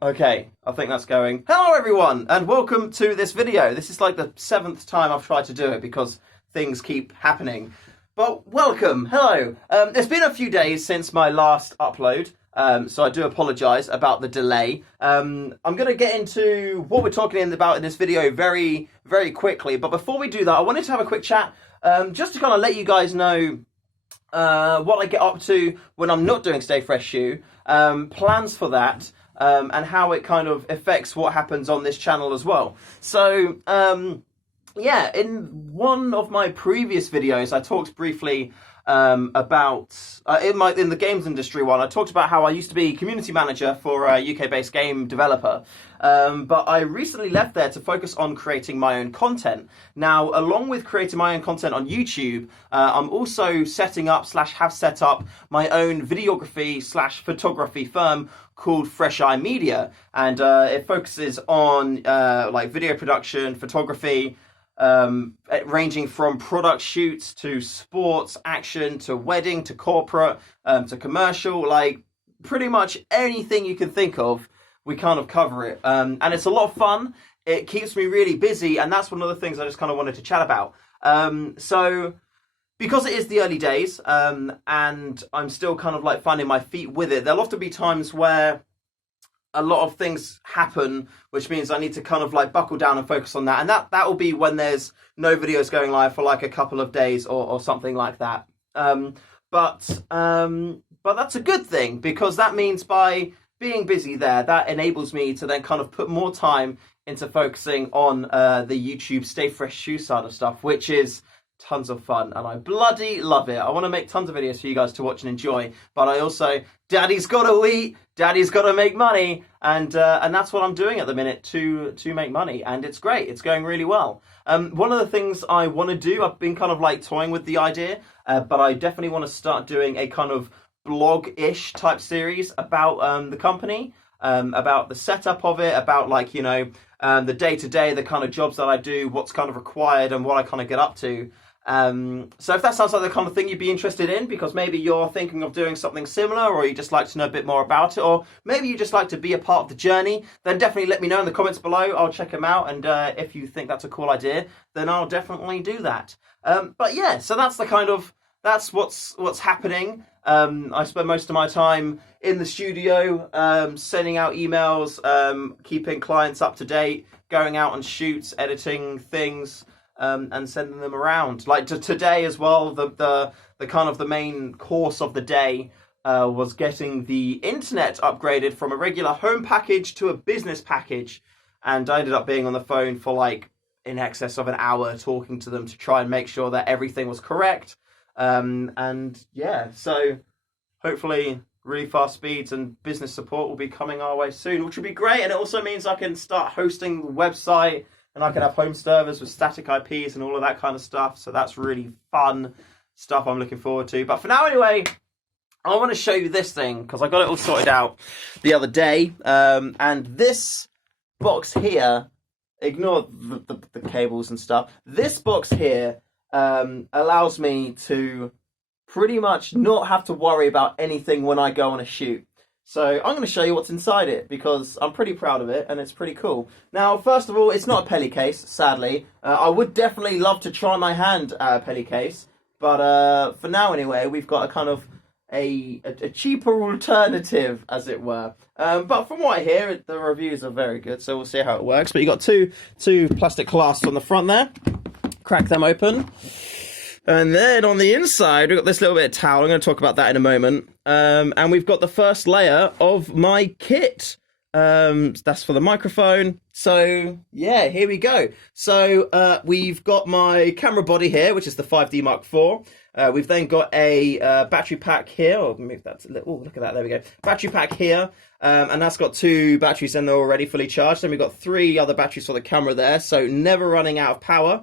Okay, I think that's going. Hello everyone, and welcome to this video. This is like the 7th time I've tried to do it because things keep happening. But welcome, hello. It's been a few days since my last upload, so I do apologise about the delay. I'm going to get into what we're talking about in this video very, very quickly. But before we do that, I wanted to have a quick chat just to kind of let you guys know what I get up to when I'm not doing Stay Fresh Shoe, plans for that, and how it kind of affects what happens on this channel as well. So, yeah, in one of my previous videos, I talked briefly about in the games industry one. I talked about how I used to be community manager for a UK-based game developer, but I recently left there to focus on creating my own content. Now, along with creating my own content on YouTube, I'm also setting up / have set up my own videography / photography firm called Fresh Eye Media, and it focuses on like video production, photography, ranging from product shoots to sports, action, to wedding, to corporate, to commercial, like pretty much anything you can think of, we kind of cover it. And it's a lot of fun. It keeps me really busy, and that's one of the things I just kind of wanted to chat about. So because it is the early days, and I'm still kind of like finding my feet with it, there'll often be times where a lot of things happen, which means I need to kind of like buckle down and focus on that. And that will be when there's no videos going live for like a couple of days or something like that. But that's a good thing, because that means by being busy there, that enables me to then kind of put more time into focusing on the YouTube Stay Fresh Shoe side of stuff, which is tons of fun, and I bloody love it. I want to make tons of videos for you guys to watch and enjoy, but I also, daddy's got to eat, daddy's got to make money, and that's what I'm doing at the minute to make money, and it's great. It's going really well. One of the things I want to do, I've been kind of like toying with the idea, but I definitely want to start doing a kind of blog-ish type series about the company, about the setup of it, about like, you know, the day-to-day, the kind of jobs that I do, what's kind of required, and what I kind of get up to. So if that sounds like the kind of thing you'd be interested in, because maybe you're thinking of doing something similar, or you just like to know a bit more about it, or maybe you just like to be a part of the journey, then definitely let me know in the comments below. I'll check them out, and if you think that's a cool idea, then I'll definitely do that. But yeah, so that's the kind of, that's what's happening. I spend most of my time in the studio, sending out emails, keeping clients up to date, going out on shoots, editing things, and sending them around. Like today as well, the kind of the main course of the day was getting the internet upgraded from a regular home package to a business package, and I ended up being on the phone for like in excess of an hour talking to them to try and make sure that everything was correct. And yeah, so hopefully really fast speeds and business support will be coming our way soon, which will be great. And it also means I can start hosting the website, and I can have home servers with static IPs and all of that kind of stuff. So that's really fun stuff I'm looking forward to. But for now, anyway, I want to show you this thing, because I got it all sorted out the other day. And this box here, ignore the cables and stuff. This box here allows me to pretty much not have to worry about anything when I go on a shoot. So I'm going to show you what's inside it, because I'm pretty proud of it and it's pretty cool. Now, first of all, it's not a Pelly case, sadly. I would definitely love to try my hand at a Pelly case, but for now anyway, we've got a kind of a cheaper alternative, as it were. But from what I hear, the reviews are very good, so we'll see how it works. But you've got two plastic clasps on the front there. Crack them open. And then on the inside, we've got this little bit of towel. I'm going to talk about that in a moment. And we've got the first layer of my kit. That's for the microphone. So, yeah, here we go. So, we've got my camera body here, which is the 5D Mark IV. We've then got a battery pack here. I'll move that to oh, look at that. There we go. Battery pack here. And that's got 2 batteries in there already fully charged. Then we've got 3 other batteries for the camera there. So, never running out of power.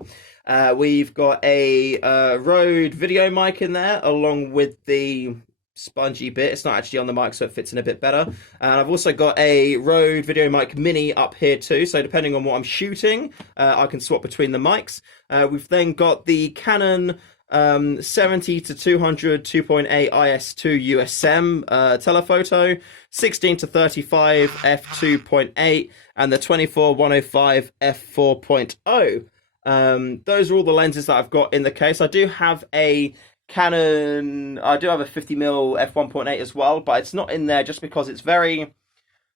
We've got a Rode video mic in there, along with the spongy bit. It's not actually on the mic, so it fits in a bit better. And I've also got a Rode Video Mic Mini up here too, so depending on what I'm shooting, I can swap between the mics. We've then got the Canon 70 to 200 2.8 IS2 USM telephoto, 16 to 35 f2.8, and the 24-105 f4.0. Those are all the lenses that I've got in the case. I do have a Canon, I do have a 50mm f1.8 as well, but it's not in there just because it's very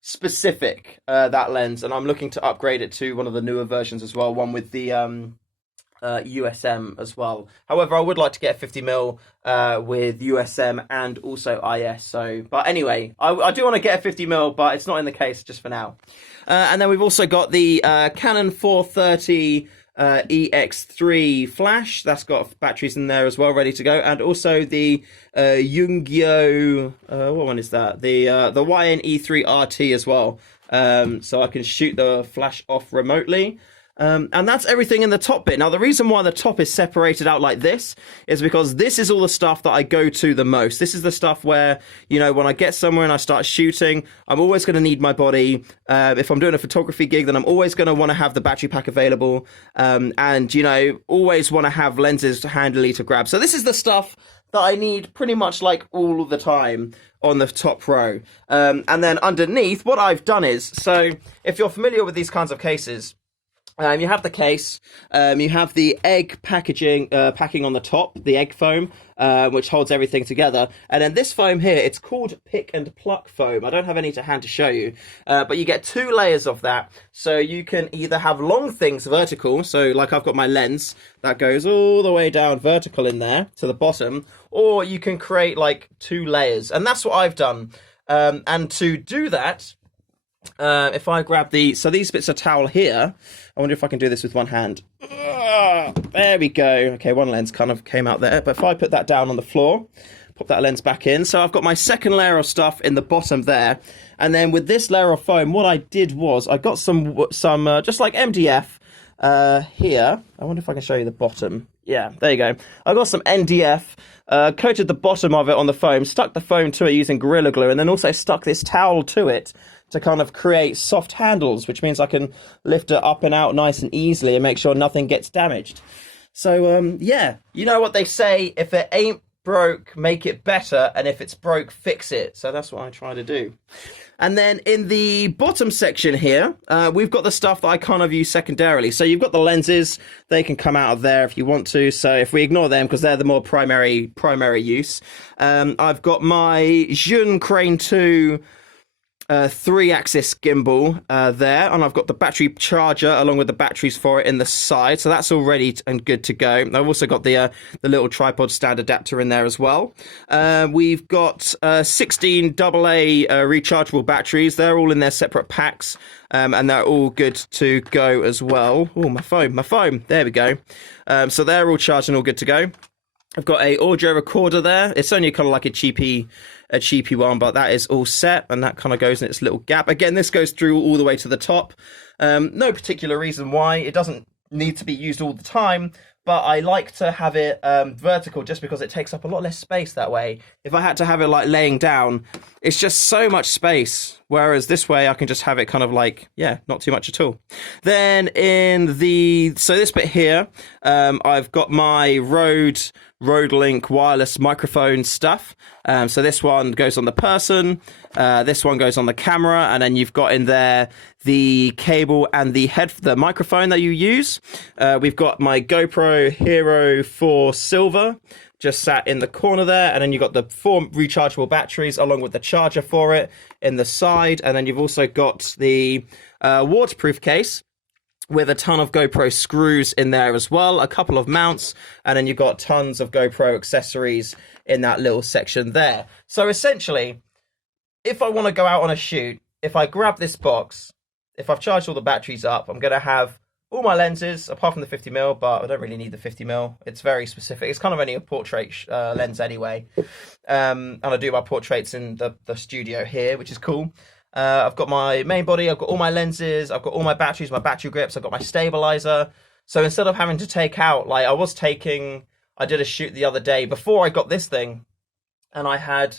specific, that lens, and I'm looking to upgrade it to one of the newer versions as well, one with the USM as well. However, I would like to get 50mm with USM and also IS. So, but anyway, I do want to get a 50mm, but it's not in the case just for now. And then we've also got the Canon 430 EX3 flash. That's got batteries in there as well, ready to go, and also the Yongnuo, what one is that? The YN-E3 RT as well. So I can shoot the flash off remotely. And that's everything in the top bit. Now, the reason why the top is separated out like this is because this is all the stuff that I go to the most. This is the stuff where, you know, when I get somewhere and I start shooting, I'm always going to need my body. If I'm doing a photography gig, then I'm always going to want to have the battery pack available. And, you know, always want to have lenses handily to grab. So this is the stuff that I need pretty much like all the time on the top row. And then underneath, what I've done is, so if you're familiar with these kinds of cases, you have the case, you have the egg packing on the top, the egg foam, which holds everything together. And then this foam here, it's called pick and pluck foam. I don't have any to hand to show you, but you get 2 layers of that. So you can either have long things vertical, so like I've got my lens that goes all the way down vertical in there to the bottom, or you can create like 2 layers. And that's what I've done. And to do that, if I grab so these bits of towel here, I wonder if I can do this with one hand. There we go. Okay, one lens kind of came out there, but if I put that down on the floor, pop that lens back in. So I've got my second layer of stuff in the bottom there, and then with this layer of foam, what I did was I got some just like MDF here. I wonder if I can show you the bottom. Yeah, there you go. I got some NDF, coated the bottom of it on the foam, stuck the foam to it using Gorilla Glue, and then also stuck this towel to it to kind of create soft handles, which means I can lift it up and out nice and easily and make sure nothing gets damaged. So, yeah, you know what they say, if it ain't broke, make it better, and if it's broke, fix it. So that's what I try to do. And then in the bottom section here, we've got the stuff that I kind of use secondarily. So you've got the lenses, they can come out of there if you want to. So if we ignore them, because they're the more primary use, I've got my Zhiyun Crane 2 3-axis gimbal there, and I've got the battery charger along with the batteries for it in the side, so that's all ready and good to go. I've also got the little tripod stand adapter in there as well. We've got 16 AA rechargeable batteries. They're all in their separate packs, and they're all good to go as well. Oh, my phone, there we go. So they're all charged and all good to go. I've got a audio recorder there. It's only kind of like a cheapy one, but that is all set, and that kind of goes in its little gap. Again, this goes through all the way to the top. No particular reason why. It doesn't need to be used all the time, but I like to have it vertical just because it takes up a lot less space that way. If I had to have it like laying down, it's just so much space. Whereas this way I can just have it kind of like, yeah, not too much at all. Then so this bit here, I've got my Rode Link wireless microphone stuff. So this one goes on the person, this one goes on the camera, and then you've got in there the cable and the microphone that you use. We've got my GoPro Hero 4 Silver just sat in the corner there, and then you've got the 4 rechargeable batteries along with the charger for it in the side, and then you've also got the waterproof case with a ton of GoPro screws in there as well, a couple of mounts, and then you've got tons of GoPro accessories in that little section there. So essentially, if I want to go out on a shoot, if I grab this box, if I've charged all the batteries up, I'm going to have all my lenses, apart from the 50mm, but I don't really need the 50mm. It's very specific. It's kind of only a portrait lens anyway. And I do my portraits in the studio here, which is cool. I've got my main body, I've got all my lenses, I've got all my batteries, my battery grips, I've got my stabilizer. So instead of having to take out, like I did a shoot the other day before I got this thing, and I had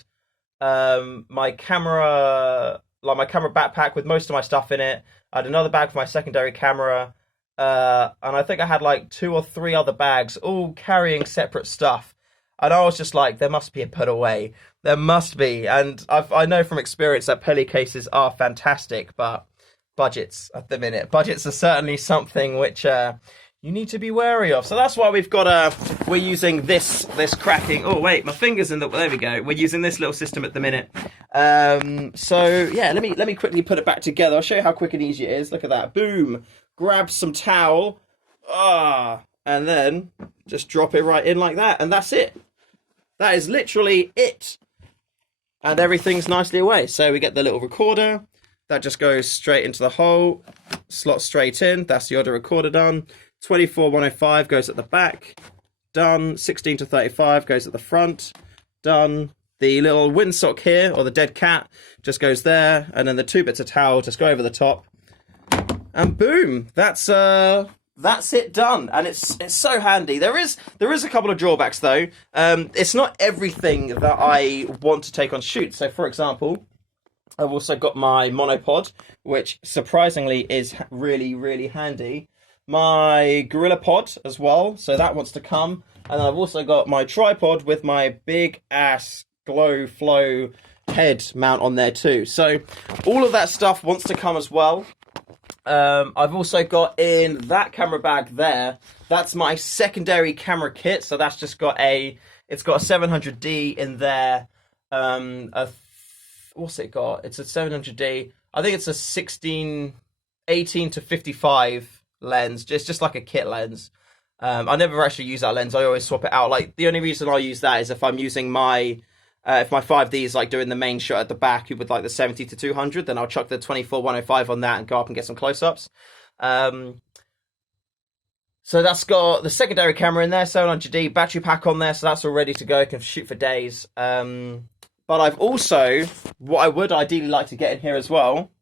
my camera backpack with most of my stuff in it. I had another bag for my secondary camera, and I think I had like 2 or 3 other bags, all carrying separate stuff. And I was just like, there must be a put away. There must be. And I know from experience that Pelly cases are fantastic, but budgets at the minute. Budgets are certainly something which you need to be wary of. So that's why we've got we're using this cracking. Oh wait, my finger's in the. There we go. We're using this little system at the minute. So yeah, let me quickly put it back together. I'll show you how quick and easy it is. Look at that. Boom. Grab some towel. And then just drop it right in like that, and that's it. That is literally it. And everything's nicely away. So we get the little recorder. That just goes straight into the hole. Slots straight in. That's the audio recorder done. 24105 goes at the back. Done. 16 to 35 goes at the front. Done. The little windsock here, or the dead cat, just goes there. And then the 2 bits of towel just go over the top. And boom. That's it done, and it's so handy. There is a couple of drawbacks though. It's not everything that I want to take on shoots. So for example, I've also got my monopod, which surprisingly is really, really handy. My Gorilla Pod as well, so that wants to come. And I've also got my tripod with my big ass Glow Flow head mount on there too. So all of that stuff wants to come as well. I've also got in that camera bag there, that's my secondary camera kit, so that's just got it's got a 700D in there. What's it got? It's a 700D, I think it's a 18 to 55 lens, just like a kit lens. I never actually use that lens, I always swap it out. Like, the only reason I use that is if I'm using my if my 5D is like doing the main shot at the back with like the 70 to 200, then I'll chuck the 24-105 on that and go up and get some close-ups. So that's got the secondary camera in there, 700D, battery pack on there, so that's all ready to go. I can shoot for days. But I've also, what I would ideally like to get in here as well,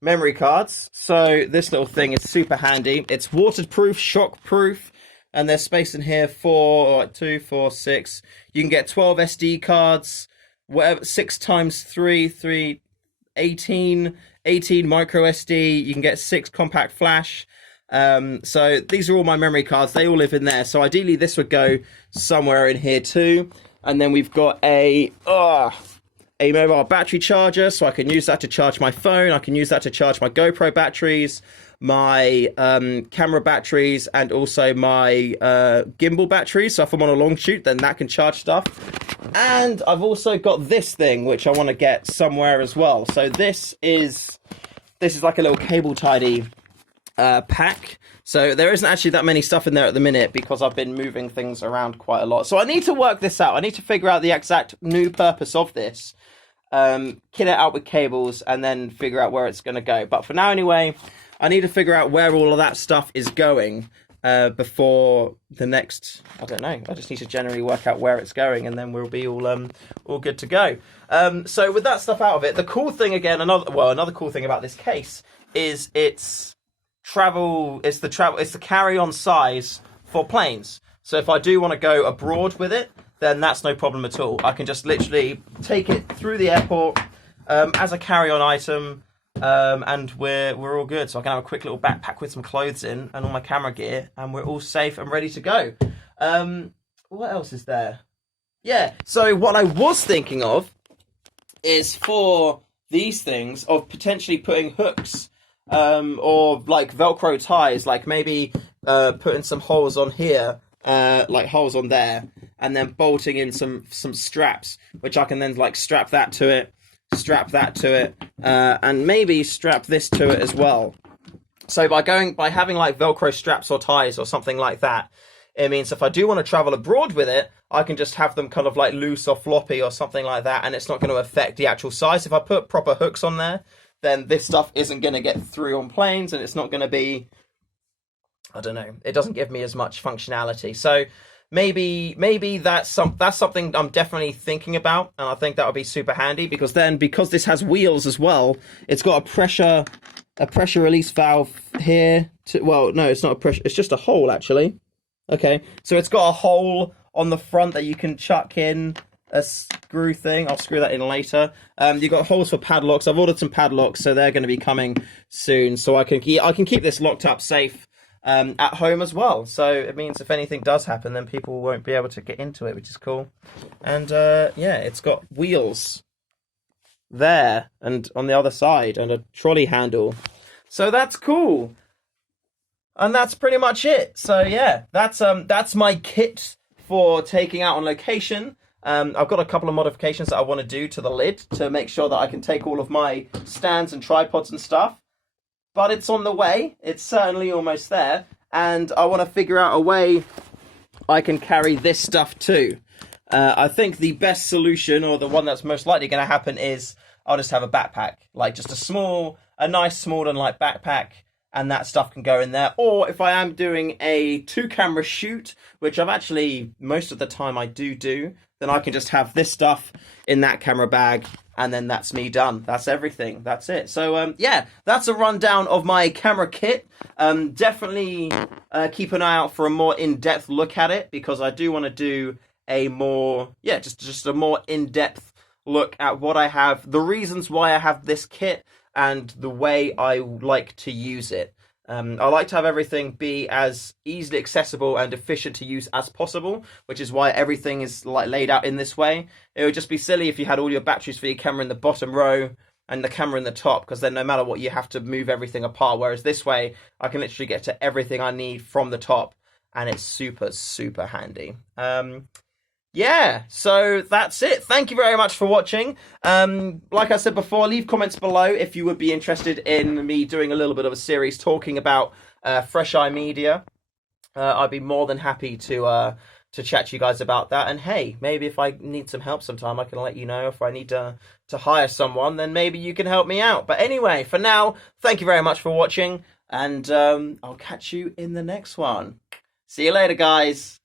memory cards. So this little thing is super handy. It's waterproof, shockproof. And there's space in here for 2, 4, 6. You can get 12 SD cards, whatever, 6 times 3, 18 micro SD. You can get 6 compact flash. So these are all my memory cards. They all live in there. So ideally this would go somewhere in here too. And then we've got a mobile battery charger, so I can use that to charge my phone. I can use that to charge my GoPro batteries, my camera batteries, and also my gimbal batteries. So if I'm on a long shoot, then that can charge stuff. And I've also got this thing, which I want to get somewhere as well. So this is like a little cable tidy pack. So there isn't actually that many stuff in there at the minute because I've been moving things around quite a lot. So I need to work this out. I need to figure out the exact new purpose of this. Kit it out with cables and then figure out where it's going to go. But for now anyway, I need to figure out where all of that stuff is going before the next, I don't know, I just need to generally work out where it's going and then we'll be all good to go. So with that stuff out of it, the cool thing again, another cool thing about this case is it's the carry-on size for planes. So if I do want to go abroad with it, then that's no problem at all. I can just literally take it through the airport as a carry-on item, and we're all good. So I can have a quick little backpack with some clothes in and all my camera gear, and we're all safe and ready to go. What else is there? Yeah, so what I was thinking of is for these things of potentially putting hooks or like Velcro ties, like maybe putting some holes on here, like holes on there, and then bolting in some straps, which I can then like strap that to it, and maybe strap this to it as well. So by having like Velcro straps or ties or something like that, it means if I do want to travel abroad with it, I can just have them kind of like loose or floppy or something like that, and it's not going to affect the actual size. If I put proper hooks on there, then this stuff isn't going to get through on planes, and it's not going to be, I don't know, it doesn't give me as much functionality. So maybe that's something I'm definitely thinking about, and I think that would be super handy, because this has wheels as well, it's got a pressure release valve here. Well, no, it's not a pressure, it's just a hole actually. Okay, so it's got a hole on the front that you can chuck in a screw thing. I'll screw that in later. You've got holes for padlocks. I've ordered some padlocks, so they're going to be coming soon. So I can keep this locked up safe at home as well. So it means if anything does happen, then people won't be able to get into it, which is cool. And yeah, it's got wheels there and on the other side and a trolley handle. So that's cool. And that's pretty much it. So yeah, that's my kit for taking out on location. I've got a couple of modifications that I want to do to the lid to make sure that I can take all of my stands and tripods and stuff. But it's on the way. It's certainly almost there. And I want to figure out a way I can carry this stuff too. I think the best solution, or the one that's most likely going to happen, is I'll just have a backpack. Like just a nice small and light backpack. And that stuff can go in there. Or if I am doing a 2-camera shoot, which I've actually, most of the time I do, then I can just have this stuff in that camera bag, and then that's me done. That's everything. That's it. So, yeah, that's a rundown of my camera kit. Definitely keep an eye out for a more in-depth look at it, because I do want to do a more, yeah, just a more in-depth look at what I have, the reasons why I have this kit, and the way I like to use it. I like to have everything be as easily accessible and efficient to use as possible, which is why everything is like laid out in this way. It would just be silly if you had all your batteries for your camera in the bottom row and the camera in the top, because then no matter what, you have to move everything apart. Whereas this way, I can literally get to everything I need from the top, and it's super, super handy. Yeah, so that's it. Thank you very much for watching. Like I said before, leave comments below if you would be interested in me doing a little bit of a series talking about Fresh Eye Media. I'd be more than happy to chat to you guys about that. And hey, maybe if I need some help sometime, I can let you know. If I need to hire someone, then maybe you can help me out. But anyway, for now, thank you very much for watching, and I'll catch you in the next one. See you later, guys.